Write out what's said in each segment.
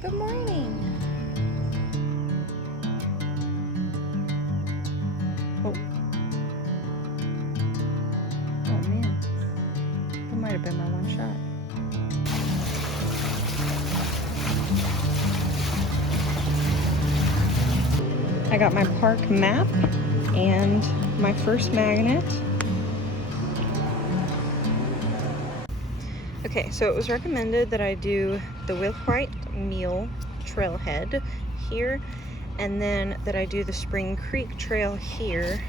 Good morning. Oh. Oh man. That might have been my one shot. I got my park map and my first magnet. Okay, so it was recommended that I do the Will White Mule trailhead here, and then that I do the Spring Creek Trail here.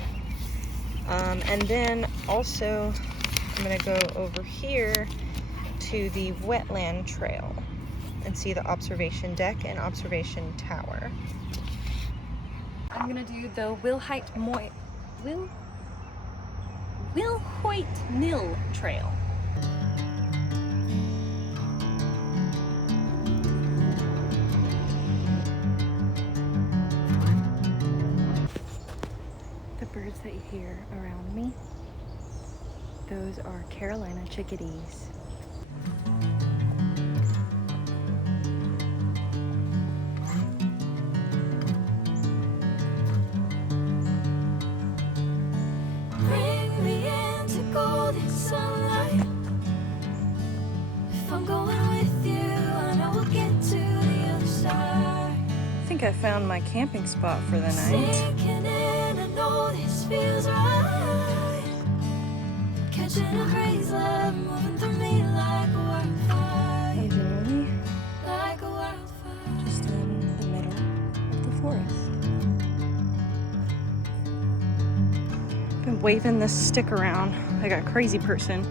And then also I'm gonna go over here to the Wetland Trail and see the observation deck and observation tower. I'm gonna do the Will Hoyt Mill Trail. The birds that you hear around me, those are Carolina chickadees. Bring me into golden sunlight. If I'm going with you, I know we'll get to the other side. I think I found my camping spot for the night. Sinking in, I know this feels right. Catching a breeze, love moving through me like a wildfire. I'm generally Like a wildfire. just in the middle of the forest. Been waving this stick around like a crazy person,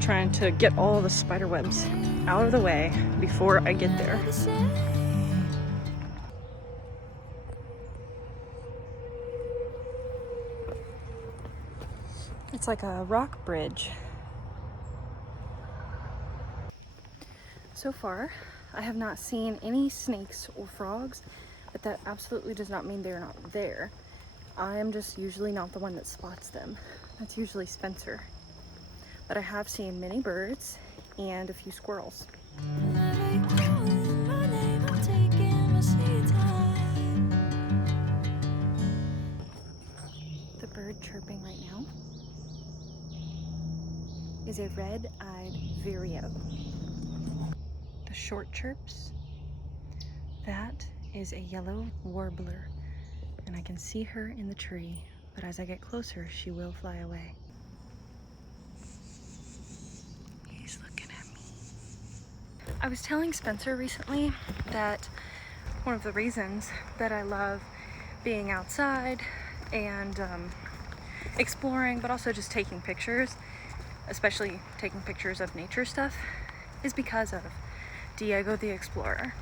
trying to get all the spider webs out of the way before I get there. The same. It's like a rock bridge. So far, I have not seen any snakes or frogs, but that absolutely does not mean they're not there. I am just usually not the one that spots them. That's usually Spencer. But I have seen many birds and a few squirrels. Whenever you're calling my name, I'm taking my sweet time. The bird chirping right now is a red-eyed vireo. The short chirps, that is a yellow warbler, and I can see her in the tree, but as I get closer, she will fly away. He's looking at me. I was telling Spencer recently that one of the reasons that I love being outside and exploring, but also just taking pictures, especially taking pictures of nature stuff, is because of Diego the Explorer.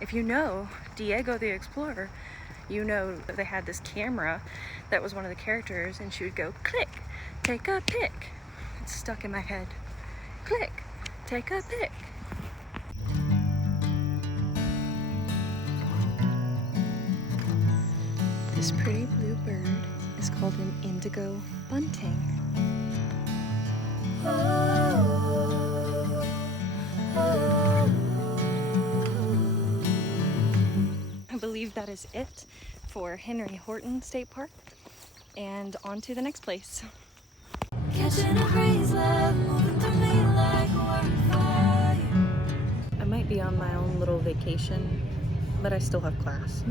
If you know Diego the Explorer, you know that they had this camera that was one of the characters, and she would go, click, take a pic. It's stuck in my head. Click, take a pic. This pretty blue bird is called an indigo bunting. I believe that is it for Henry Horton State Park, and on to the next place. Catching a breeze, love moving through me like a wildfire. I might be on my own little vacation, but I still have class.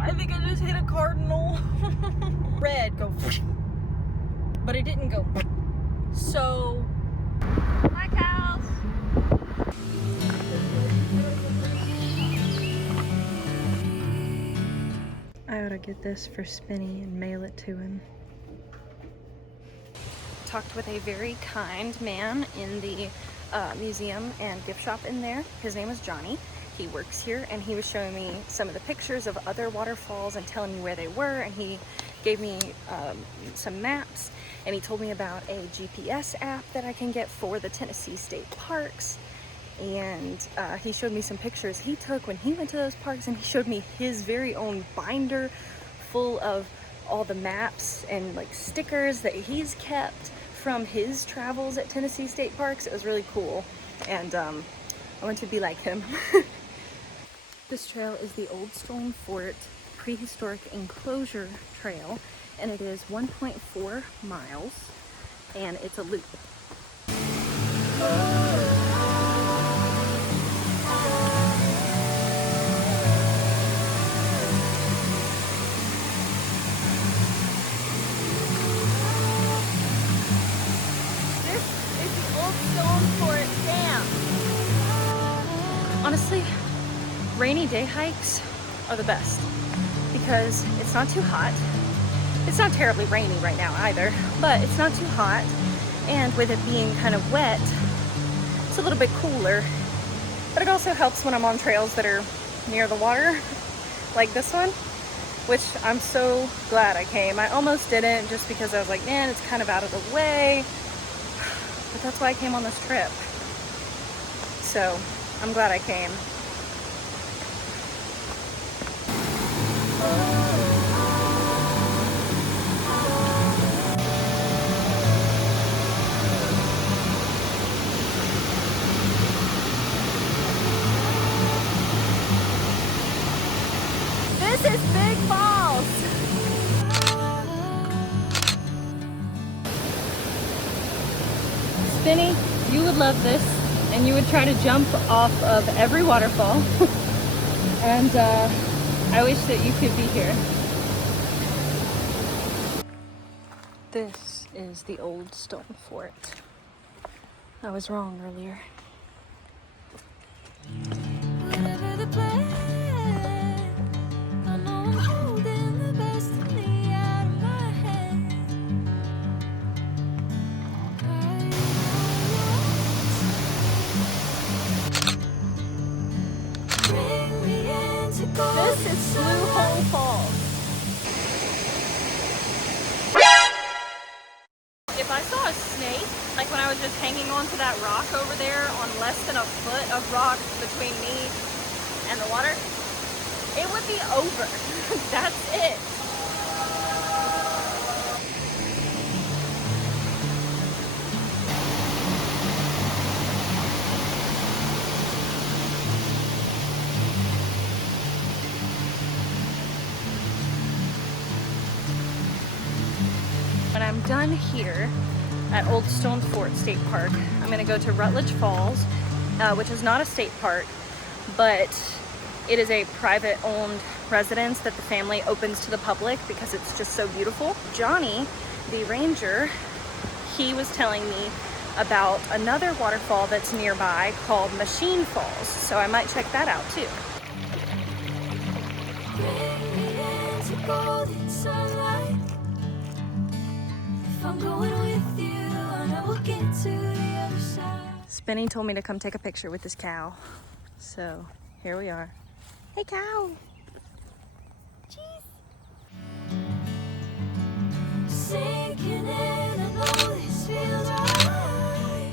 I think I just hit a cardinal. Red, go. But it didn't go. So. Hi, cows. I ought to get this for Spinny and mail it to him. Talked with a very kind man in the museum and gift shop in there. His name is Johnny. He works here, and he was showing me some of the pictures of other waterfalls and telling me where they were, and he gave me some maps, and he told me about a GPS app that I can get for the Tennessee state parks, and he showed me some pictures he took when he went to those parks, and he showed me his very own binder full of all the maps and like stickers that he's kept from his travels at Tennessee state parks. It was really cool, and I want to be like him. This trail is the Old Stone Fort Prehistoric Enclosure Trail, and it is 1.4 miles, and it's a loop. Honestly, rainy day hikes are the best because it's not too hot. It's not terribly rainy right now either, but it's not too hot. And with it being kind of wet, it's a little bit cooler. But it also helps when I'm on trails that are near the water, like this one, which I'm so glad I came. I almost didn't just because I was like, man, it's kind of out of the way. But that's why I came on this trip. So I'm glad I came. This is Big Falls. Spinny, you would love this, and you would try to jump off of every waterfall. And I wish that you could be here. This is the Old Stone Fort. I was wrong earlier. Whatever the plan, I know I'm holding the best of me out of my head. Bring me into gold. This is Blue Hole Falls. If I saw a snake, like when I was just hanging onto that rock over there on less than a foot of rock between me and the water, it would be over. That's it. When I'm done here at Old Stone Fort State Park, I'm gonna go to Rutledge Falls, which is not a state park, but it is a private owned residence that the family opens to the public because it's just so beautiful. Johnny, the ranger, he was telling me about another waterfall that's nearby called Machine Falls, so I might check that out too. Bring me into golden sunlight. If I'm going with you, I know we'll get to the other side. Spinny told me to come take a picture with this cow, so here we are. Hey cow! Sinking in, I know this feels right.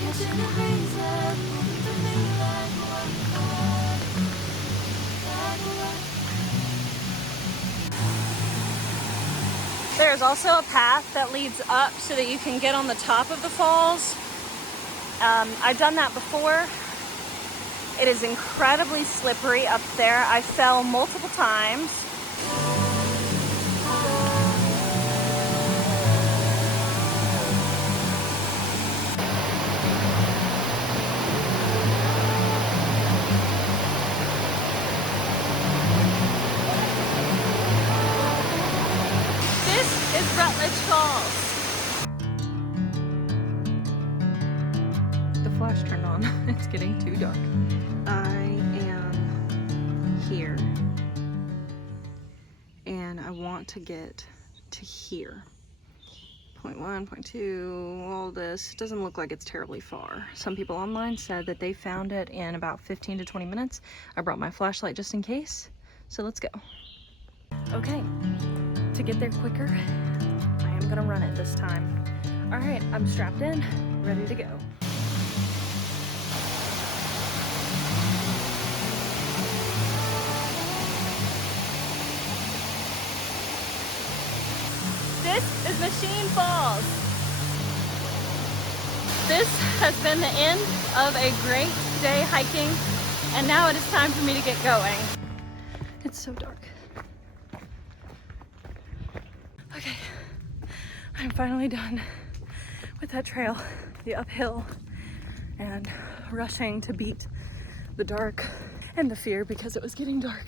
Catching a breeze, love, moving through me like a waterfall. Like a waterfall. There's also a path that leads up so that you can get on the top of the falls. I've done that before. It is incredibly slippery up there. I fell multiple times. This is Rutledge Falls. The flash turned on. It's getting too dark. I am here and I want to get to here. Point 1, point 2, all this. It doesn't look like it's terribly far. Some people online said that they found it in about 15 to 20 minutes. I brought my flashlight just in case. So let's go. Okay, to get there quicker, I am gonna run it this time. All right, I'm strapped in, ready to go. This is Machine Falls. This has been the end of a great day hiking, and now it is time for me to get going. It's so dark. Okay, I'm finally done with that trail, the uphill, and rushing to beat the dark and the fear because it was getting dark.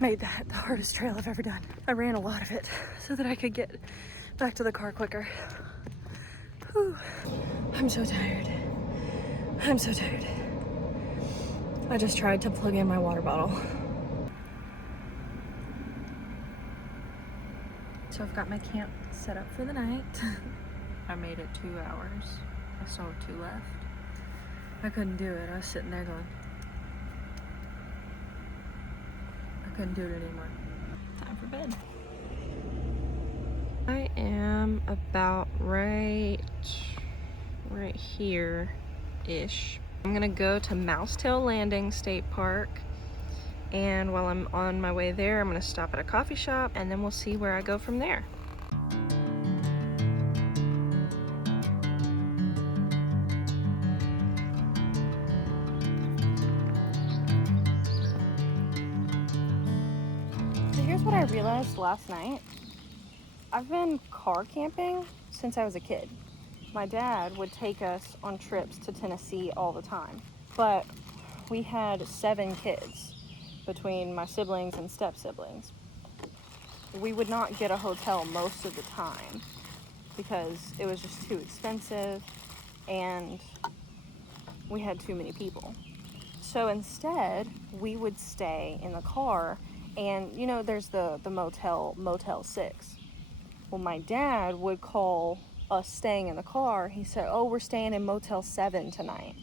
Made that the hardest trail I've ever done. I ran a lot of it so that I could get back to the car quicker. Whew. I'm so tired. I'm so tired. I just tried to plug in my water bottle. So I've got my camp set up for the night. I made it 2 hours. I still have 2 left. I couldn't do it. I was sitting there going, I couldn't do it anymore. Time for bed. I am about right here-ish. I'm gonna go to Mousetail Landing State Park, and while I'm on my way there, I'm gonna stop at a coffee shop, and then we'll see where I go from there. So here's what I realized last night. I've been car camping since I was a kid. My dad would take us on trips to Tennessee all the time, but we had 7 kids between my siblings and step-siblings. We would not get a hotel most of the time because it was just too expensive and we had too many people. So instead, we would stay in the car, and you know, there's the Motel 6. Well, my dad would call us staying in the car. He said, oh, we're staying in Motel 7 tonight,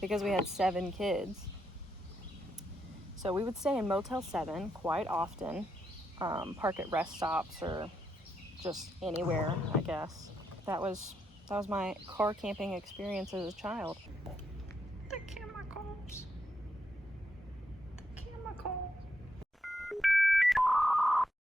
because we had 7 kids. So we would stay in Motel 7 quite often, park at rest stops or just anywhere, I guess. That was my car camping experience as a child. The chemicals. The chemicals.